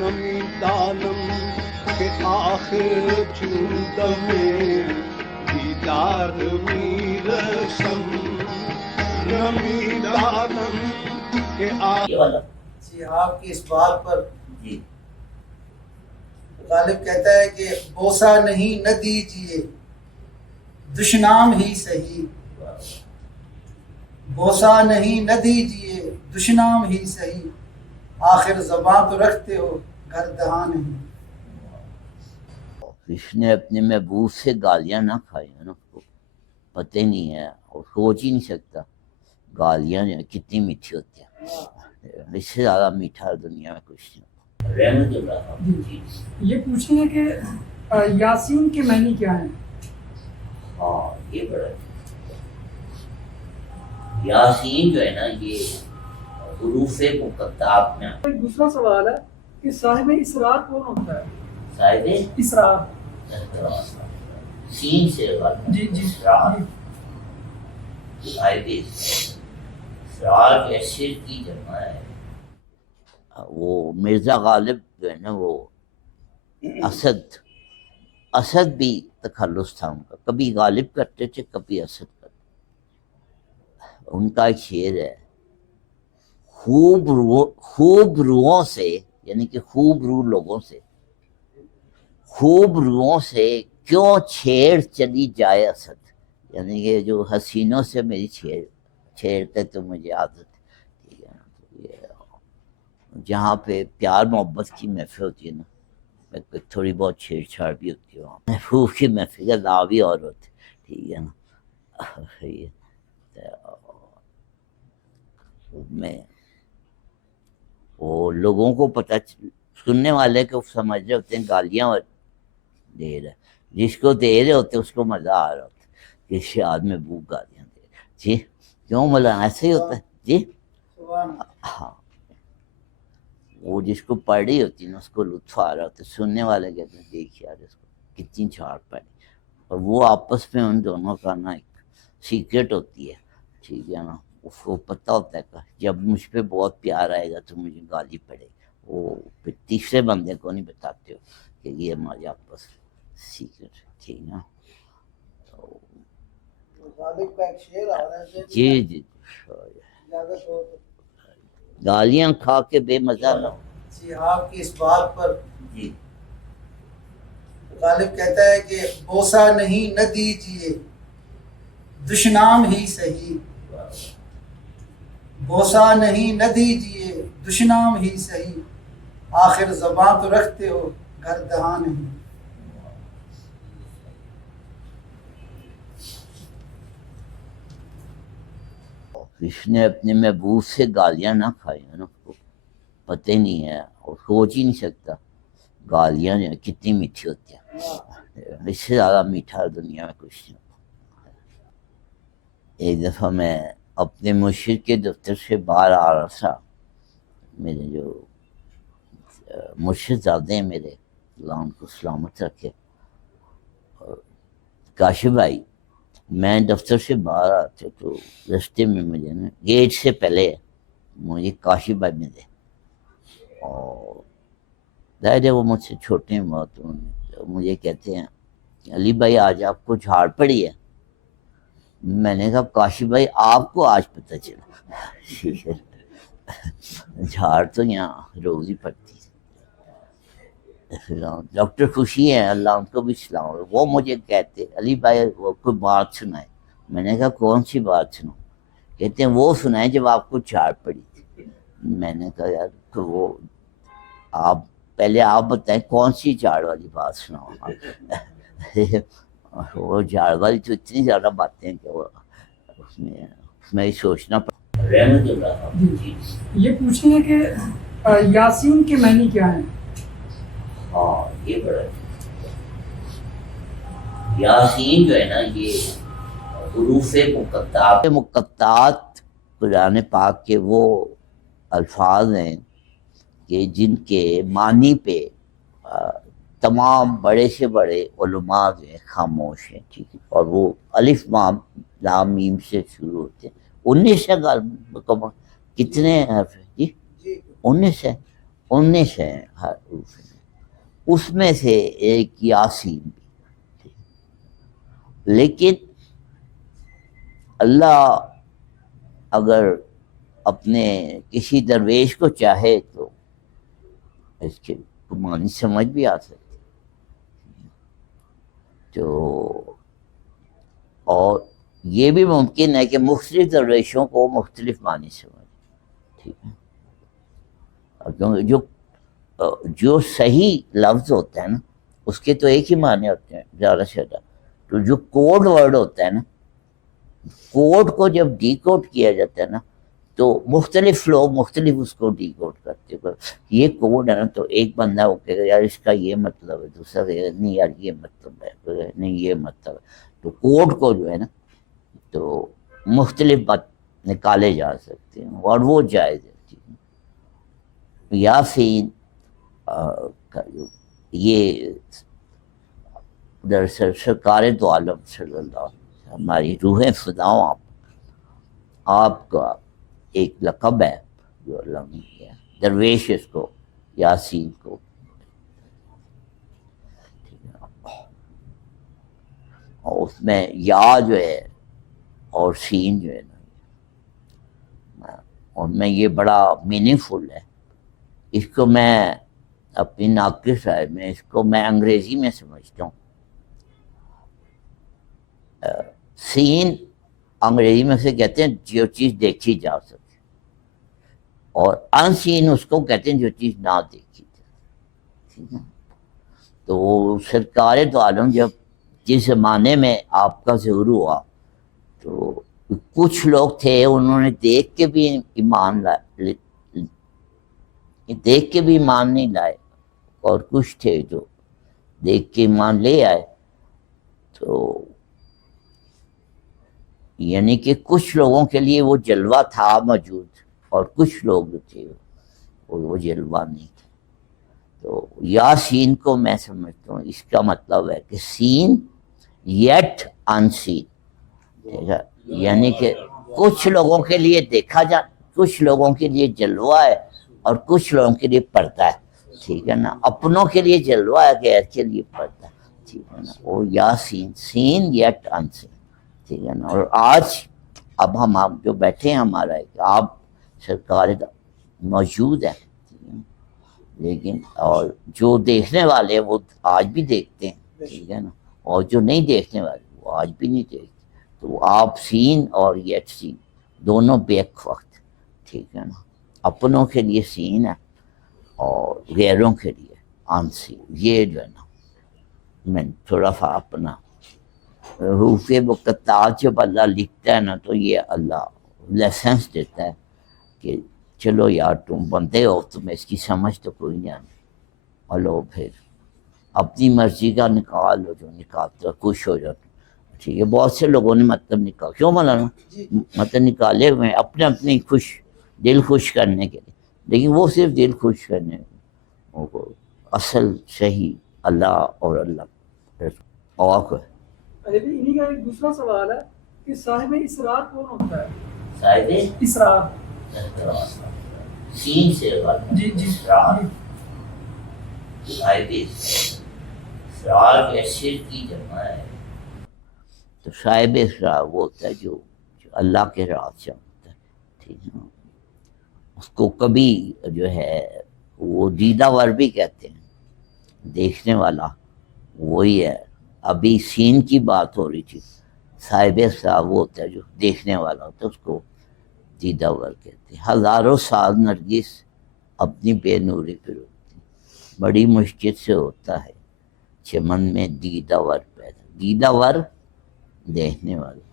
نمی دانم کہ آخر چون میں دیدار میرسم نمی دانم کہ جی آپ کی اس بات پر جی غالب کہتا ہے کہ بوسہ نہیں نہ دیجیے دشنام ہی سہی، بوسہ نہیں نہ دیجیے دشنام ہی سہی، آخر زباں تو رکھتے ہو گھر دہاں نہیں۔ اس نے اپنے محبوب سے گالیاں نہ کھائی ہیں نا، اس کو پتہ ہی نہیں ہے اور سوچ ہی نہیں سکتا گالیاں جو کتنی میٹھی ہوتی ہیں، اس سے زیادہ میٹھا دنیا میں کچھ نہیں۔ رحمت اللہ یہ پوچھیں گے کہ یاسین کے معنی کیا ہیں؟ ہاں یہ بڑا یاسین جو ہے نا یہ حروف مقطعات میں ایک دوسرا سوال ہے کہ صاحب اسرار کون ہوتا ہے؟ صاحب اسرار سین سے جی جی اسرار، صاحب اسرار کے سر کی جمع ہے۔ وہ مرزا غالب جو ہے نا وہ اسد بھی تخلص تھا ان کا، کبھی غالب کرتے تھے کبھی اسد کرتے۔ ان کا ایک شعر ہے، خوب روحوں سے، یعنی کہ خوب روح لوگوں سے، خوب روحوں سے کیوں چھیڑ چلی جائے اسد، یعنی کہ جو حسینوں سے میری چھیڑتے تو مجھے عادت ہے، جہاں پہ پیار محبت کی محفل ہوتی ہے نا، تھوڑی بہت چھیڑ چھاڑ بھی ہوتی ہے وہاں، محفوظ کی محفل کا لا بھی اور ہوتے، ٹھیک ہے نا۔ میں وہ لوگوں کو پتہ سننے والے کو سمجھ رہے ہوتے ہیں گالیاں دے رہے، جس کو دے رہے ہوتے اس کو مزہ آ رہا ہوتا ہے کہ شاد میں بو گالیاں دے رہے، جی کیوں مولانا ایسے ہی ہوتا ہے جی ہاں، وہ جس کو پڑھ رہی ہوتی ہے نا اس کو لطف آ رہا ہوتا ہے، سننے والے کہتے ہیں دیکھ یار اس کو کتنی چھاڑ پڑی، اور وہ آپس میں ان دونوں کا نا ایک سیکرٹ ہوتی ہے، ٹھیک ہے نا، اس کو پتہ ہوتا ہے کہ جب مجھ پہ بہت پیار آئے گا تو مجھے گالی پڑے گی، وہ پھر تیسرے بندے کو نہیں بتاتے ہو کہ یہ ہمارے آپس سیکرٹ ہے، ٹھیک ہے نا۔ غالب کا ایک شعر آ رہا ہے جی جی اجازت ہو تو۔ گالیاں کھا کے بے مزہ نہ ہو۔ جی آپ کی اس بات پر جی غالب کہتا ہے کہ بوسہ نہیں نہ دیجیے دشنام ہی سہی، بوسہ نہیں نہ دیجیے دشنام ہی سہی، آخر زباں تو رکھتے ہو گھر دہاں نہیں۔ اس نے اپنے محبوب سے گالیاں نہ کھائی ہیں نا، اس کو پتہ ہی نہیں ہے اور سوچ ہی نہیں سکتا گالیاں جو کتنی میٹھی ہوتی ہیں، اس سے زیادہ میٹھا دنیا میں کچھ نہیں۔ ایک دفعہ میں اپنے مرشد کے دفتر سے باہر آ رہا تھا، میرے جو مرشد زادے ہیں میرے، اللہ ان کو سلامت رکھے، کاشف بھائی، میں دفتر سے باہر آتے تو رستے میں مجھے نا گیٹ سے پہلے مجھے کاشف بھائی ملے، اور ظاہر ہے وہ مجھ سے چھوٹے ہیں بہت، مجھے کہتے ہیں علی بھائی آج آپ کو جھاڑ پڑی ہے؟ میں نے کہا کاشف بھائی آپ کو آج پتہ چلا، جھاڑ تو یہاں روز ہی پڑتی ہے۔ ڈاکٹر خوشی ہیں اللہ ان کو بھی سلام، وہ مجھے کہتے علی بھائی وہ کوئی بات سنائے، میں نے کہا کون سی بات سنوں؟ کہتے ہیں وہ سنائیں جب آپ کو جھاڑ پڑی تھی۔ میں نے کہا یار تو وہ آپ پہلے آپ بتائیں کون سی جھاڑ والی بات سناؤں؟ وہ جھاڑ والی تو اتنی زیادہ باتیں ہیں کہ وہ اس میں ہی سوچنا پڑتا۔ رحمت اللہ یہ پوچھیں گے کہ یاسین کے معنی کیا ہیں؟ ہاں یہ بڑا یاسین جو ہے نا یہ حروف مقطعات قرآن پاک کے وہ الفاظ ہیں کہ جن کے معنی پہ تمام بڑے سے بڑے علماء جو ہیں خاموش ہیں، ٹھیک ہے، اور وہ الف لام میم سے شروع ہوتے ہیں، 19 ہے کتنے حرف ہیں جی؟ 19 ہے 19 ہیں اس میں سے ایک یاسین بھی. لیکن اللہ اگر اپنے کسی درویش کو چاہے تو اس کے معنی سمجھ بھی آ سکتی. تو اور یہ بھی ممکن ہے کہ مختلف درویشوں کو مختلف معنی سمجھ. ٹھیک ہے. کیونکہ جو صحیح لفظ ہوتا ہے نا اس کے تو ایک ہی معنی ہوتے ہیں زیادہ سے زیادہ. تو جو کوڈ ورڈ ہوتا ہے نا، کوڈ کو جب ڈی کوڈ کیا جاتا ہے نا تو مختلف لوگ مختلف اس کو ڈی کوڈ کرتے ہیں. یہ کوڈ ہے نا تو ایک بندہ وہ کہے گا یار اس کا یہ مطلب ہے، دوسرا کہے گا نہیں یار یہ مطلب ہے، نہیں یہ مطلب ہے. تو کوڈ کو جو ہے نا تو مختلف بات نکالے جا سکتے ہیں اور وہ جائز ہے. یاسین یہ دراصل سرکار دو عالم صلی اللہ علیہ وسلم، ہماری روحیں فداؤں آپ کا ایک لقب ہے جو اللہ نے دیا. درویش اس کو یاسین کو. اور اس میں یا جو ہے اور سین جو ہے نا، اور میں یہ بڑا میننگ فل ہے. اس کو میں اپنی ناقص رائے میں اس کو میں انگریزی میں سمجھتا ہوں. سین انگریزی میں سے کہتے ہیں جو چیز دیکھی جا سکے، اور ان سین اس کو کہتے ہیں جو چیز نہ دیکھی جا. تو سرکار دو عالم جب جس زمانے میں آپ کا ظہور ہوا تو کچھ لوگ تھے انہوں نے دیکھ کے بھی ایمان نہیں لائے، اور کچھ تھے جو دیکھ کے ایمان لے آئے. تو یعنی کہ کچھ لوگوں کے لیے وہ جلوہ تھا موجود، اور کچھ لوگ جو تھے وہ جلوہ نہیں تھا. تو یا سین کو میں سمجھتا ہوں اس کا مطلب ہے کہ سین یٹ ان سین، یعنی کہ کچھ لوگوں کے لیے دیکھا جا، کچھ لوگوں کے لیے جلوہ ہے اور کچھ لوگوں کے لیے پردہ ہے. ٹھیک ہے نا. اپنوں کے لیے جلوہ ہے، غیر کے لیے پردہ ہے. ٹھیک ہے نا. وہ یا سین یٹ ان سین. ٹھیک ہے نا. اور آج اب ہم جو بیٹھے ہیں ہمارا ہے کہ آپ سرکار موجود ہے، لیکن اور جو دیکھنے والے وہ آج بھی دیکھتے ہیں. ٹھیک ہے نا. اور جو نہیں دیکھنے والے وہ آج بھی نہیں دیکھتے. تو آپ سین اور یٹ سین دونوں بیک وقت. ٹھیک ہے نا. اپنوں کے لیے سین ہے اور غیروں کے لیے آن سین. یہ جو ہے نا میں تھوڑا سا اپنا حروف مقطعات جب اللہ لکھتا ہے نا تو یہ اللہ لیسنس دیتا ہے کہ چلو یار تم بندے ہو، تمہیں اس کی سمجھ تو کوئی نہیں آنی، اور لو پھر اپنی مرضی کا نکال لو جو نکالتے ہو، خوش ہو جاتے. ٹھیک ہے. بہت سے لوگوں نے مطلب نکال کیوں مولانا مطلب نکالے ہوئے ہیں اپنے دل خوش کرنے کے لیے، لیکن وہ صرف دل خوش کرنے وہ اصل صحیح اللہ اور اللہ اور کو ہے. انہی کا ایک دوسرا سوال ہے کہ صاحب اسرار کون ہوتا ہے؟ صاحب اسرار سین سے جی اسرار. صاحب اسرار کے سر کی جمع ہے. تو صاحب اسرار وہ ہوتا ہے جو اللہ کے راز جانتا ہے. ٹھیک ہے. اس کو کبھی جو ہے وہ دیدہ ور بھی کہتے ہیں، دیکھنے والا وہی ہے. ابھی سین کی بات ہو رہی تھی. صاحب اسرار وہ ہوتا ہے جو دیکھنے والا ہوتا ہے، اس کو دیدہ ور کہتے ہیں. ہزاروں سال نرگس اپنی بے نوری پہ روکتی، بڑی مشکل سے ہوتا ہے چمن میں دیدہ ور پیدا. دیدہ ور دیکھنے والا.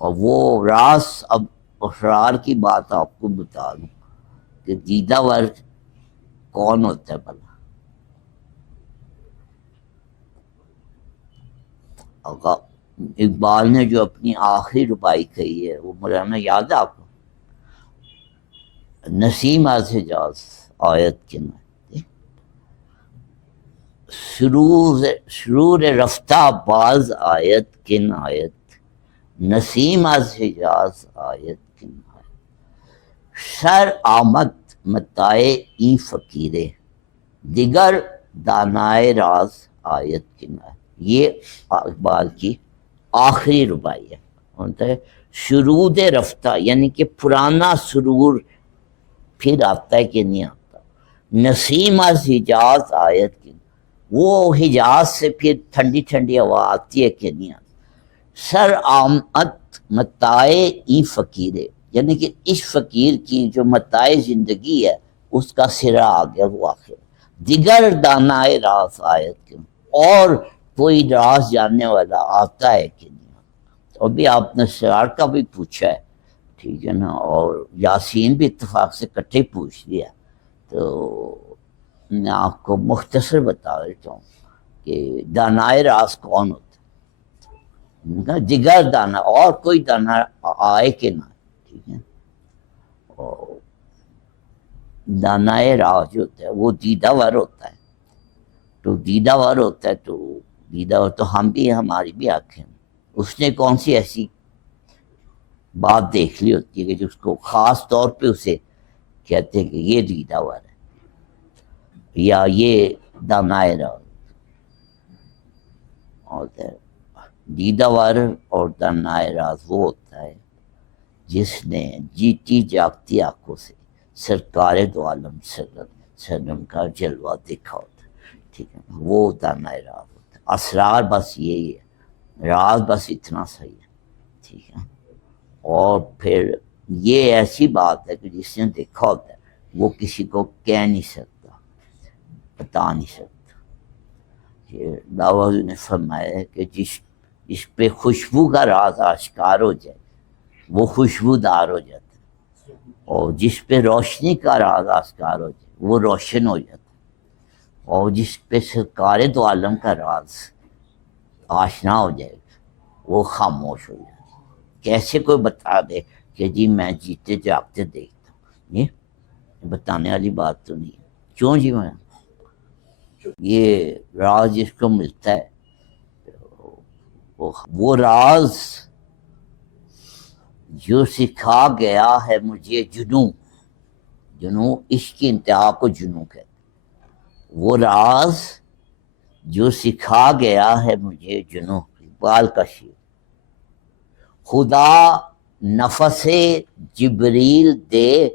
اور وہ راز اب اسرار کی بات آپ کو بتا دوں کہ دیدہ ور کون ہوتا ہے بھلا. اقبال نے جو اپنی آخری ربائی کہی ہے وہ مولانا یاد ہے آپ کو؟ نسیم از حجاز آیت کے میں سرور رفتہ باز آیت کن آیت، نسیم از حجاز آیت کن آیت، سر آمد متائے ای فقیرے، دیگر دانائے راز آیت کی نائے، یہ اقبال کی آخری رباعی ہے، ہوتا ہے سرود رفتہ، یعنی کہ پرانا سرور پھر آتا ہے کہ نہیں آتا۔ نسیم از حجاز آیت کی، وہ حجاز سے پھر ٹھنڈی ٹھنڈی ہوا آتی ہے کہ نہیں آتی۔ سر آمد متائے ای فقیرے، یعنی کہ اس فقیر کی جو متائے زندگی ہے اس کا سرا آ گیا، وہ آخر۔ دیگر دانائے راز آیت کی، اور کوئی راز جاننے والا آتا ہے کہ نہیں آتا۔ اور بھی آپ نے سرار کا بھی پوچھا ہے، ٹھیک ہے نا، اور یاسین بھی اتفاق سے کٹھے پوچھ لیا، تو میں آپ کو مختصر بتا دیتا ہوں کہ دانائے راز کون ہوتا ہے۔ دیگر دانا، اور کوئی دانا آئے کہ نہ، ٹھیک ہے۔ اور دانائے راز جو ہوتا ہے وہ دیدہ ور ہوتا ہے، تو دیدہ ور ہوتا ہے، تو دیدہ ور تو ہم بھی، ہماری بھی آنکھیں، اس نے کون سی ایسی بات دیکھ لی ہوتی ہے کہ جو اس کو خاص طور پہ اسے کہتے ہیں کہ یہ دیدہ ور ہے یا یہ دانائے راز ہوتا ہے۔ دیدہ ور اور دانائے راز وہ ہوتا ہے جس نے جیتی جاگتی آنکھوں سے سرکار دو عالم سلم کا جلوہ دیکھا ہوتا ہے، ٹھیک ہے، وہ دانائے راز ہوتا ہے۔ اسرار بس یہی ہے، راز بس اتنا صحیح ہے، ٹھیک ہے۔ اور پھر یہ ایسی بات ہے کہ جس نے دیکھا ہوتا ہے وہ کسی کو کہہ نہیں سکتا، بتا نہیں سکتا۔ یہ داود نے فرمایا ہے کہ جس پہ خوشبو کا راز آشکار ہو جائے وہ خوشبودار ہو جاتا ہے، اور جس پہ روشنی کا راز آشکار ہو جائے وہ روشن ہو جاتا ہے، اور جس پہ سرکار دو عالم کا راز آشنا ہو جائے وہ خاموش ہو جاتا ہے۔ کیسے کوئی بتا دے کہ جی میں جیتے جاگتے دیکھتا ہوں، یہ بتانے والی بات تو نہیں، کیوں جی میں یہ راز جس کو ملتا ہے وہ راز جو سکھا گیا ہے مجھے جنوں عشق کی انتہا کو جنوں کہتے ہیں، وہ راز جو سکھا گیا ہے مجھے جنوں، اقبال کا شعر۔ خدا نفس جبریل دے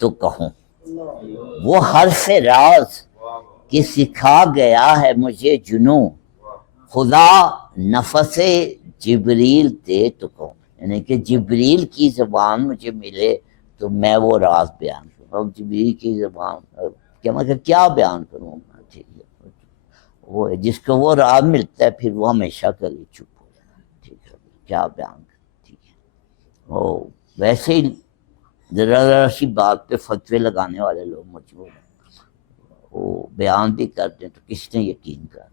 تو کہوں، وہ حرف راز کہ سکھا گیا ہے مجھے جنوں، خدا نفس جبریل دے تو کہوں، یعنی کہ جبریل کی زبان مجھے ملے تو میں وہ راز بیان کروں۔ اب جبریل کی زبان کیا مطلب کیا بیان کروں میں، ٹھیک ہے، وہ ہے جس کو وہ راز ملتا ہے پھر وہ ہمیشہ کے لیے چپ ہو جاتا ہے، ٹھیک ہے، کیا بیان کریں، ٹھیک ہے۔ ویسے ہی ذرا ذرا سی بات پہ فتوے لگانے والے لوگ مجبور ہیں، وہ بیان بھی کرتے ہیں تو کس نے یقین کرنا۔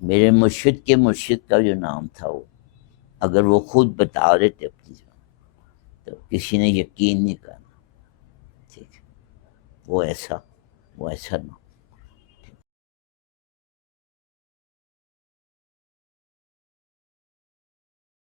میرے مرشد کے مرشد کا جو نام تھا وہ اگر وہ خود بتا رہے تھے اپنی زبان تو کسی نے یقین نہیں کرنا، ٹھیک ہے، وہ ایسا نہ۔